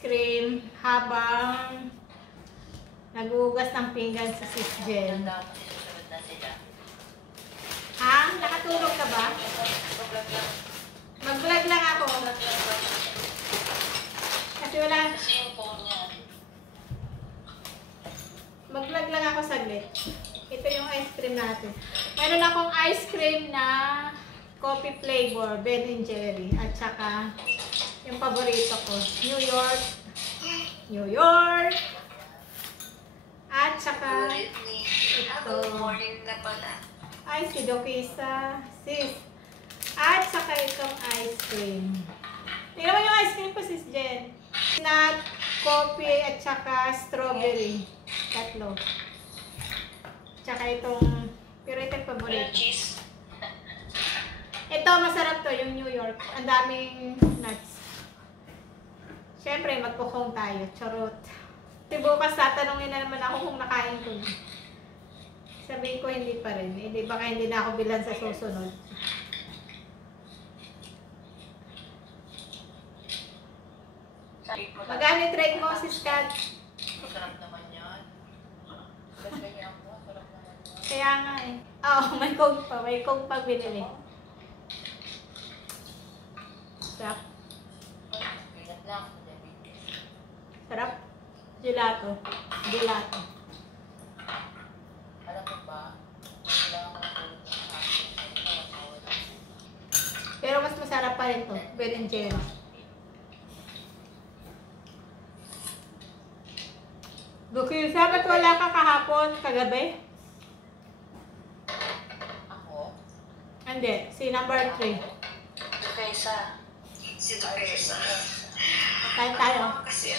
cream habang nagugas ng pinggan si Sis Jen. Ha? Nakatulog ka ba? Mag-vlog lang ako. Kasi wala. Mag-vlog lang ako saglit. Ito yung ice cream natin. Meron akong ice cream na coffee flavor, Ben & Jerry. At saka yung paborito ko, New York. New York. At saka ito. Ay, si Dokisa. Sis. At saka itong ice cream. Tingnan mo yung ice cream ko, Sis Jen. Nut, coffee, at saka strawberry. Tatlo. Tsaka itong, pero itong paborito. Cheese. Ito, masarap to, yung New York. Ang daming nuts. Siyempre, magpukong tayo. Charot. Kasi bukas tatanungin na naman ako kung nakain ko. Sabihin ko, hindi pa rin. Hindi, baka hindi na ako bilan sa susunod. Magano trade mo, Sis Kat? Masarap naman yan. Kaya nga eh. Oo, may coke pa. May coke pa binili. Sarap. Sarap. Gelato. Gelato. Alam mo ba? Pero mas masarap pa rin to. Ben & Jerry. Bukil, sabat wala ka kahapon, kagabi? Ako? Hindi, si number 3. Dukesa. Si Dukesa. Kain tayo. Kasi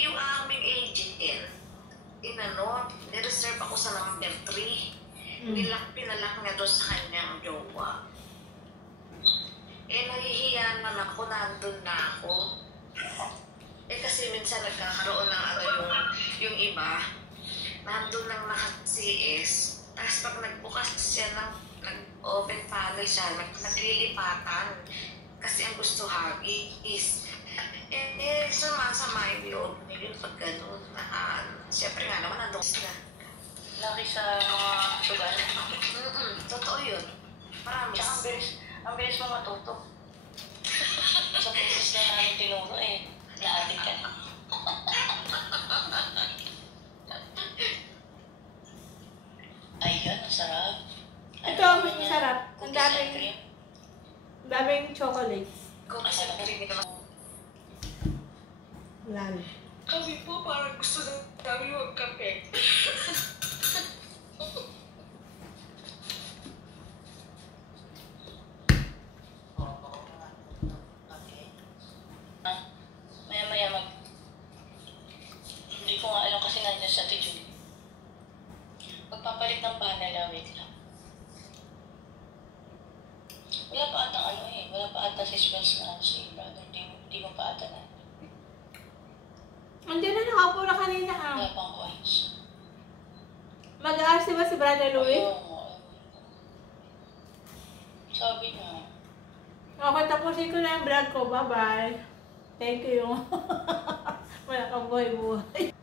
yung aming agent, nireserve ako sa number 3. Pinalak niya doon sa kanyang jowa. Nahihiyan man ako, nandun na ako. Kasi minsan nagkakaroon ng yung iba, nandun lang naka-CS. Tapos pag nagbukas siya nag-open palo siya, naglilipatan. Kasi ang gusto hagis. Sumasama yung loob nila pag gano'n. Siyempre nga naman, nandun sila. Laki sa mga sugal. Totoo yun. Marami. Ang bilis mo matuto. Sa beses na namin tinuro naadik ka. Ayun, masarap. Ito, mas masarap. Ang daming chocolates. Masarap rin naman. Lalo. Kami po parang gusto namin magkape. Hindi ko nga alam kasi nandiyan sa tijun. Magpapalit ng panel, wait lang. Wala pa ata wala pa ata si Spence na si brother. Hindi mo pa ata na. Andiyan na, nakaupo na kanina Wala pang coins. Mag-aarsi ba si Brother Louie? Sabi na. Okay, tapusin ko na yung vlog ko. Bye-bye. Thank you. Wala kang buhay-buhay.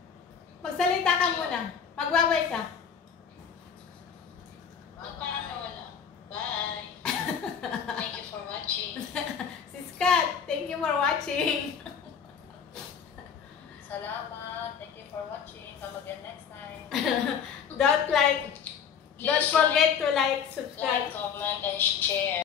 Magsalita ka muna. Magbabay ka. Paano wala? Bye. Thank you for watching. Sis Kat, thank you for watching. Salamat. Thank you for watching. Come again next time. Don't forget to like, subscribe. Like, comment, and share.